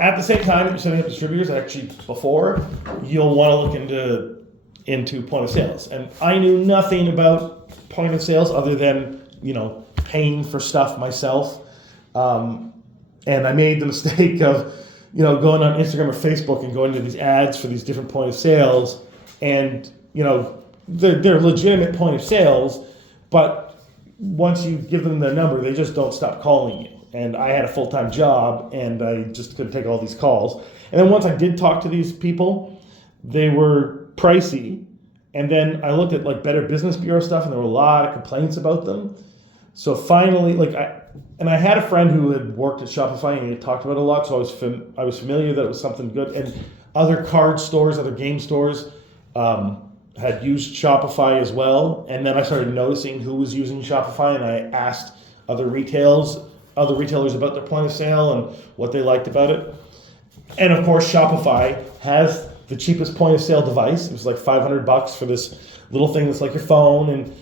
At the same time, if you're setting up distributors, actually before, you'll want to look into point of sales. And I knew nothing about point of sales other than, paying for stuff myself. And I made the mistake of, going on Instagram or Facebook and going to these ads for these different point of sales. And, they're legitimate point of sales, but once you give them the number, they just don't stop calling you. And I had a full-time job, and I just couldn't take all these calls. And then once I did talk to these people, they were pricey. And then I looked at like Better Business Bureau stuff, and there were a lot of complaints about them. So finally, I had a friend who had worked at Shopify, and he had talked about it a lot, so I was familiar that it was something good. And other card stores, other game stores had used Shopify as well. And then I started noticing who was using Shopify, and I asked other retailers about their point of sale and what they liked about it. And of course, Shopify has the cheapest point of sale device. It was like $500 for this little thing that's like your phone, and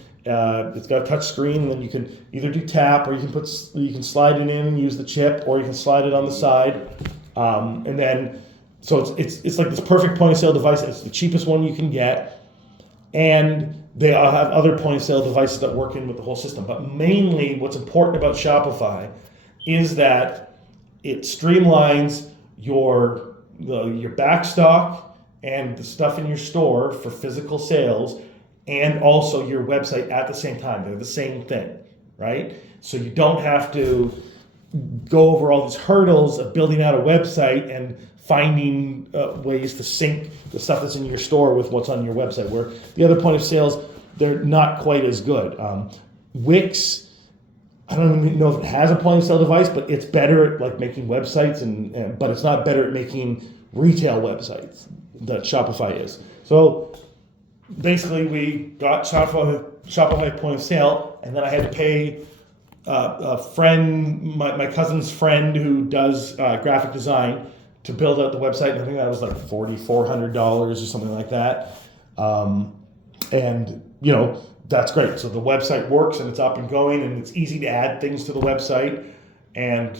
it's got a touch screen, and then you can either do tap, or you can slide it in and use the chip, or you can slide it on the side. And then so it's like this perfect point of sale device. It's the cheapest one you can get, and they all have other point of sale devices that work in with the whole system. But mainly, what's important about Shopify is that it streamlines your back stock and the stuff in your store for physical sales, and also your website at the same time. They're the same thing, right? So you don't have to go over all these hurdles of building out a website and finding ways to sync the stuff that's in your store with what's on your website, where the other point of sales, they're not quite as good. Wix, I don't even know if it has a point of sale device, but it's better at like making websites, but it's not better at making retail websites that Shopify is. So basically, we got Shopify point of sale, and then I had to pay a friend, my cousin's friend who does graphic design, to build out the website. And I think that was like $4,400 or something like that. And that's great. So the website works, and it's up and going, and it's easy to add things to the website. And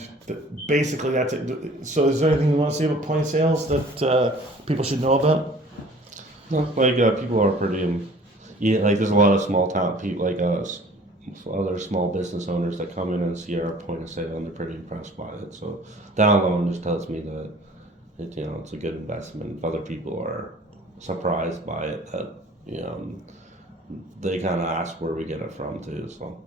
basically, that's it. So is there anything you want to say about point of sales that people should know about? People are pretty, there's a lot of small town people, other small business owners that come in and see our point of sale, and they're pretty impressed by it. So that alone just tells me that it's a good investment. If other people are surprised by it, that they kind of ask where we get it from too. So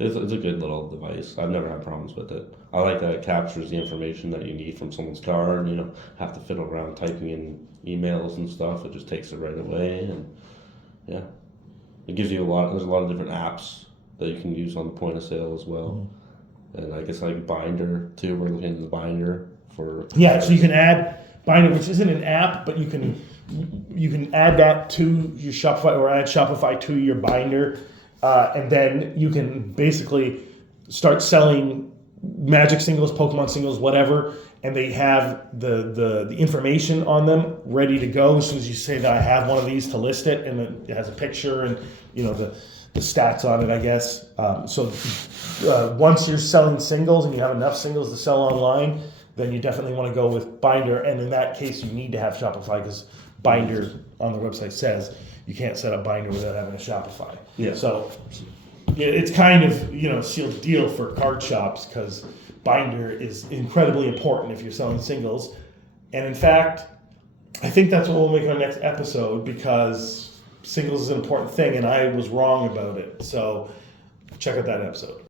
it's a good little device. I've never had problems with it. I like that it captures the information that you need from someone's card. You don't have to fiddle around typing in emails and stuff. It just takes it right away, and it gives you there's a lot of different apps that you can use on the point of sale as well. Mm-hmm. And I guess like Binder too. We're looking into the Binder for so you can add Binder, which isn't an app, but you can add that to your Shopify, or add Shopify to your Binder, and then you can basically start selling Magic singles, Pokemon singles, whatever, and they have the information on them ready to go as soon as you say that I have one of these to list it, and it has a picture and the stats on it, I guess. So once you're selling singles and you have enough singles to sell online, then you definitely want to go with Binder. And in that case, you need to have Shopify, because Binder on the website says you can't set up Binder without having a Shopify. Yeah. So it's kind of sealed deal for card shops, because Binder is incredibly important if you're selling singles. And in fact, I think that's what we'll make our next episode, because singles is an important thing, and I was wrong about it. So check out that episode.